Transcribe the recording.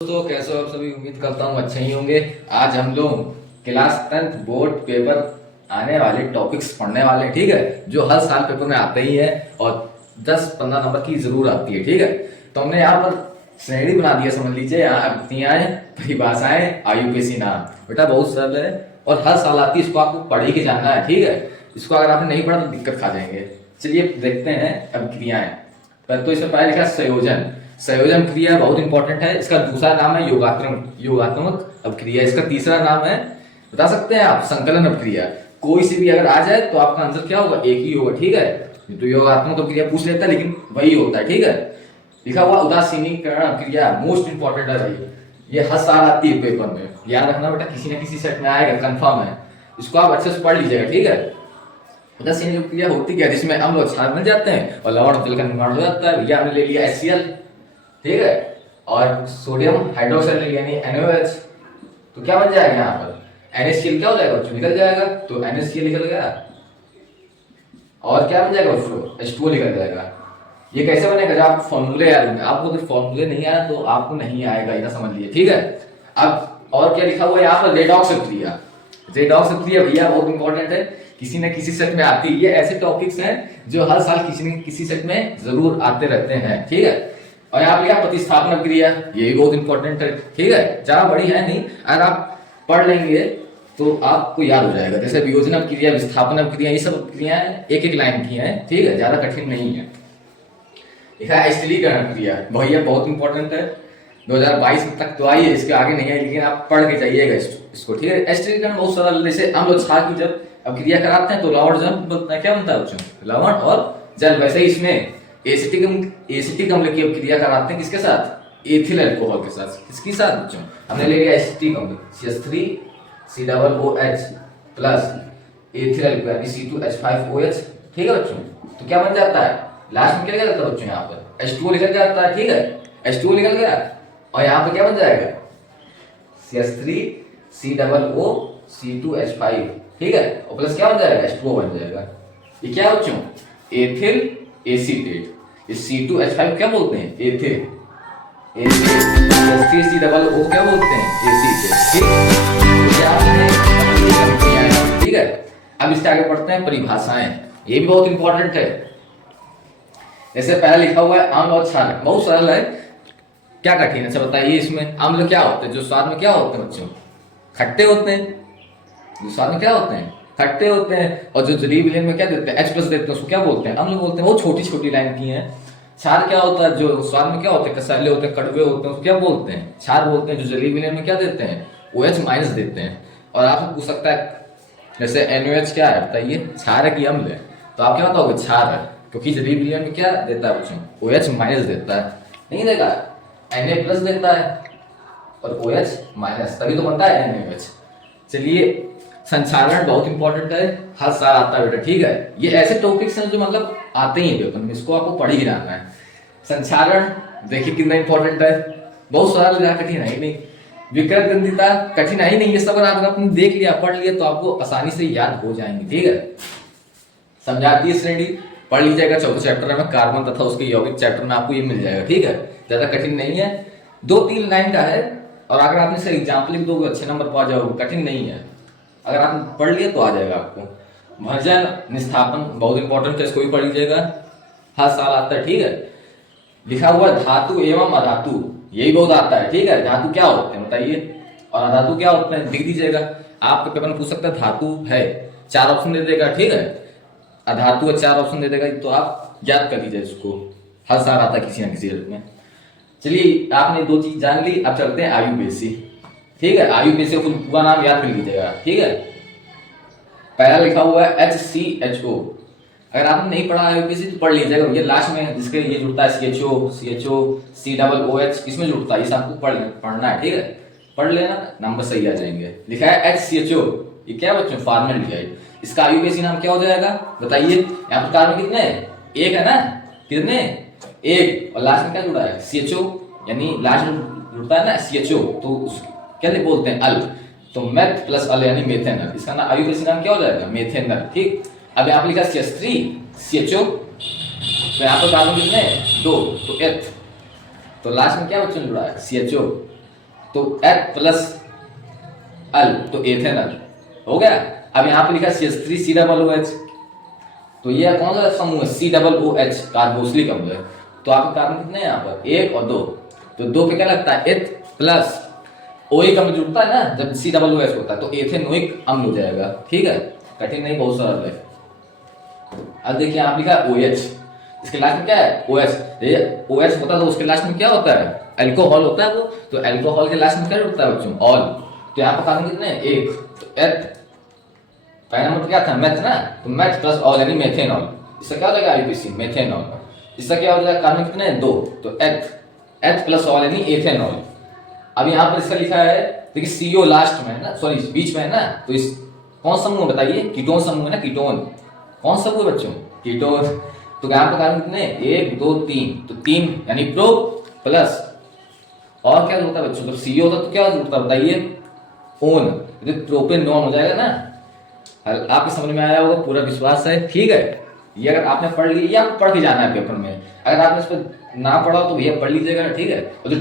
दोस्तों कैसे हो आप सभी। उम्मीद करता हूँ अच्छे ही होंगे। आज हम लोग क्लास 10th बोर्ड पेपर आने वाले टॉपिक्स पढ़ने वाले हैं, ठीक है, जो हर साल पेपर में आते ही है और 10-15 नंबर की जरूर आती है, ठीक है। तो हमने यहाँ पर श्रेणी बना दिया, समझ लीजिए, यहाँ क्रियाएं, परिभाषाएं, आयुपेशी नाम। बेटा बहुत सरल है और हर साल आती है, इसको आपको पढ़ ही के जानना है, ठीक है। इसको अगर आपने नहीं पढ़ा तो दिक्कत खा जाएंगे। चलिए देखते हैं अब क्रियाएं। तो इसमें पहले लिखा संयोजन। संयोजन क्रिया बहुत इंपॉर्टेंट है। इसका दूसरा नाम है योगात्मक अपक्रिया। इसका तीसरा नाम है, बता सकते हैं आप, संकलन अपक्रिया। कोई सी भी अगर आ जाए तो आपका आंसर क्या होगा, एक ही होगा, ठीक है। तो योगात्मक अपक्रिया पूछ लेता है लेकिन वही होता है, ठीक है। लिखा हुआ उदासीनीकरण अपक्रिया, मोस्ट इंपॉर्टेंट है भाई, ये हर साल आती है पेपर में, याद रखना बेटा, किसी ना किसी सेट में आएगा, कंफर्म है। इसको आप अच्छे से पढ़ लीजिएगा, ठीक है। उदासीन अपक्रिया होती क्या है, जिसमें अम्ल और क्षार मिल जाते हैं और लवण जल का निर्माण हो जाता है। भैया हमने ले लिया HCl, ठीक है, और सोडियम हाइड्रोक्साइड यानी NaOH। तो क्या बन जाएगा यहाँ पर, NaCl क्या हो जाएगा बच्चों, निकल जाएगा। तो NaCl निकल गया और क्या बन जाएगा बच्चों, H2O निकल जाएगा। ये कैसे बनेगा, जब आप फॉर्मूले याद होंगे। आपको अगर फॉर्मूले नहीं आया तो आपको नहीं आएगा, इतना समझ लीजिए, ठीक है। अब और क्या लिखा हुआ है यहाँ पर, रेडॉक्स अपक्रिया। रेडॉक्स अपक्रिया भैया बहुत इंपॉर्टेंट है, किसी न किसी सेट में आती है। ये ऐसे टॉपिक्स हैं जो हर साल किसी न किसी सेट में जरूर आते रहते हैं, ठीक है। और यहाँ पे प्रतिस्थापन अपक्रिया, ये भी बहुत इंपॉर्टेंट है, ठीक है। ज्यादा बड़ी है नहीं, अगर आप पढ़ लेंगे तो आपको याद हो जाएगा। जैसे वियोजन अपक्रिया, विस्थापन अपक्रिया, ये सब अपक्रियाएं एक एक लाइन की हैं, ठीक है, ज्यादा कठिन नहीं है। लिखा है स्थिरीकरण अपक्रिया, भैया बहुत इंपॉर्टेंट है, 2022 तक तो आई है, इसके आगे नहीं है, लेकिन आप पढ़ के जाइएगा इसको, ठीक है। स्थिरीकरण बहुत सरल, जैसे अम्ल और क्षार की जब अपक्रिया कराते हैं तो लवण जल बनता है, क्या बनता है बच्चों, लवण और जल। वैसे ही इसमें एसिटिक अम्ल की अपक्रिया कराते हैं, किसके साथ, एथिल अल्कोहल के साथ। किसके साथ बच्चों, हमने ले लिया एसिटिक अम्ल CH3COOH प्लस एथिल अल्कोहल यानी C2H5OH, ठीक है बच्चों। तो क्या बन जाता है, लास्ट में क्या निकल जाता है बच्चों, यहाँ पर H2O निकल जाता है, ठीक है, H2O निकल गया और यहाँ पे क्या बन जाएगा, CH3COOC2H5, ठीक है, और प्लस क्या बन जाएगा, H2O बन जाएगा। ये क्या है बच्चों, एथिल एसीटेट। ये C2H5 क्या बोलते हैं, एथिल। CH3COO क्या बोलते हैं, एसीटेट, ठीक है। अब इसके आगे पढ़ते हैं परिभाषाएं, ये भी बहुत इंपॉर्टेंट है। जैसे पहला लिखा हुआ है अम्ल और क्षार, बहुत सरल है, क्या कठिन है, अच्छा बताइए। इसमें अम्ल क्या होते हैं, जो स्वाद में क्या होते हैं बच्चों, खट्टे होते हैं। जो स्वाद में क्या होते हैं, खट्टे होते हैं। और जो जलीय विलयन में क्या देते हैं, H+ देते हैं, उसको क्या बोलते हैं, अम्ल बोलते हैं। वो छोटी छोटी लाइन की हैं। क्षार क्या होता है, जो स्वाद में क्या होते हैं, कसैले होते हैं, कड़वे होते हैं, उसको क्या बोलते हैं, क्षार बोलते हैं। जो जलीय विलयन में क्या देते हैं, OH- देते हैं। और आपसे पूछ सकता है जैसे NaOH क्या है बताइए, क्षार है कि अम्ल है, तो आप क्या बताओगे, क्षार है, क्योंकि जलीय विलयन में क्या देता है बच्चों, OH- देता है, नहीं देगा, Na+ देता है और OH-, तभी तो बनता है NaOH। चलिए, संचारण बहुत इंपॉर्टेंट है, हर साल आता है बेटा, ठीक है। ये ऐसे टॉपिक्स हैं जो मतलब आते ही पेपर में, इसको आपको पढ़ ही जाना है। संचारण देखिए कितना इंपॉर्टेंट है, बहुत सरल है, कठिन है ही नहीं। विकृत गंधिता कठिन है ही नहीं, ये सब अगर आपने देख लिया, पढ़ लिया तो आपको आसानी से याद हो जाएंगे, ठीक है। समझाती श्रेणी पढ़ लीजिएगा, चौथे चैप्टर में कार्बन तथा उसके यौगिक चैप्टर में आपको ये मिल जाएगा, ठीक है, ज्यादा कठिन नहीं है, 2-3 लाइन का है। और अगर आपने से एग्जाम्पल लिख दोगे अच्छे नंबर पा जाओगे, कठिन नहीं है, अगर आप पढ़ लिए तो आ जाएगा आपको। भंजन निस्थापन बहुत इंपॉर्टेंट है, इसको भी पढ़ लीजिएगा, हर साल आता है, ठीक है। लिखा हुआ धातु एवं अधातु, यही बहुत आता है, ठीक है। धातु क्या होते हैं बताइए, और अधातु क्या होते हैं, लिख दीजिएगा। आपके पेपर में पूछ सकता है, धातु है, 4 ऑप्शन दे देगा, ठीक है, अधातु है 4 ऑप्शन दे देगा, तो आप याद कर लीजिए, इसको हर साल आता है किसी न किसी रूप में। चलिए, आपने 2 चीज जान ली, अब चलते हैं आयुपेशी, ठीक है। आयुपेशी का पूरा नाम याद कर लीजिएगा, ठीक है। पहला लिखा हुआ है HCHO, अगर आपने नहीं पढ़ा आयुपेशी तो पढ़ लीजिएगा, ये लास्ट में जिसके ये जुड़ता है CHO COOH, इसमें जुड़ता है, इसे आपको पढ़ना है, ठीक है, पढ़ लेना, नंबर सही आ जाएंगे। लिखा है HCHO, ये क्या बच्चों, फॉर्मल्डिहाइड। इसका आयुपेशी नाम क्या हो जाएगा बताइए, यहाँ पर कार्बन कितने, एक है ना, कितने, एक, और लास्ट में क्या जुड़ा है, CHO, यानी लास्ट में जुड़ता है ना CHO, तो क्या बोलते हैं, अल, तो मेथ प्लस अल यानी मेथेनल, इसका नाम आयुपेशी नाम क्या हो जाएगा, मेथेनल, ठीक। अब यहाँ पर लिखा CH3CHO, तो यहाँ पर कार्बन कितने, 2, तो एथ, तो लास्ट में क्या बच्चों जुड़ा है, CHO, तो H प्लस L तो एथेनॉल हो गया। अब यहाँ पे लिखा CH3COOH, तो ये कौन सा समूह है? COOH, कार्बोक्सिलिक अम्ल है। तो आपके कार्बन कितने हैं यहाँ पर? 1 और 2, तो 2 पे क्या लगता है? एथ प्लस ओइक अम्ल जुड़ता है ना जब COOH होता है, तो एथेनोइक अम्ल हो जाएगा। ठीक है, कठिन नहीं, बहुत सरल है। अब देखिए आप लिखा OH, इसके लास्ट में क्या है? OH। OH होता है तो उसके लास्ट में क्या होता है? अल्कोहल होता है वो, तो अल्कोहल के लास्ट में क्या जुड़ता है बच्चों? ऑल। तो यहाँ पर कार्बन कितने हैं? 1, तो एथ, पहला नंबर क्या था? मैथ ना, तो मैथ प्लस ऑल यानी मेथेनॉल। इसका क्या हो जाएगा? IUPAC methanol. इसका क्या हो जाएगा? कार्बन कितने हैं? 2, तो एथ प्लस ऑल यानी एथेनॉल। अब यहाँ पर इसका लिखा है, देखिए CO लास्ट में है ना, सॉरी बीच में है ना, तो इस कौन समूह बताइए? कीटोन समूह है ना, कीटोन। कौन समूह है बच्चों? कीटोन। तो यहाँ पर कार्बन कितने? 1 2 3, तो 3 यानी प्रो प्लस, और क्या होता है बच्चों? तो CO होता तो क्या होता बताइए? ओन, तो प्रोपेनॉन हो जाएगा ना। आपके समझ में आया होगा, पूरा विश्वास है। ठीक है, ये अगर आपने पढ़ लिया, ये आपको पढ़ के जाना है पेपर में। अगर आपने इस पर ना पढ़ा तो भैया पढ़ लीजिएगा ना। ठीक है, और जो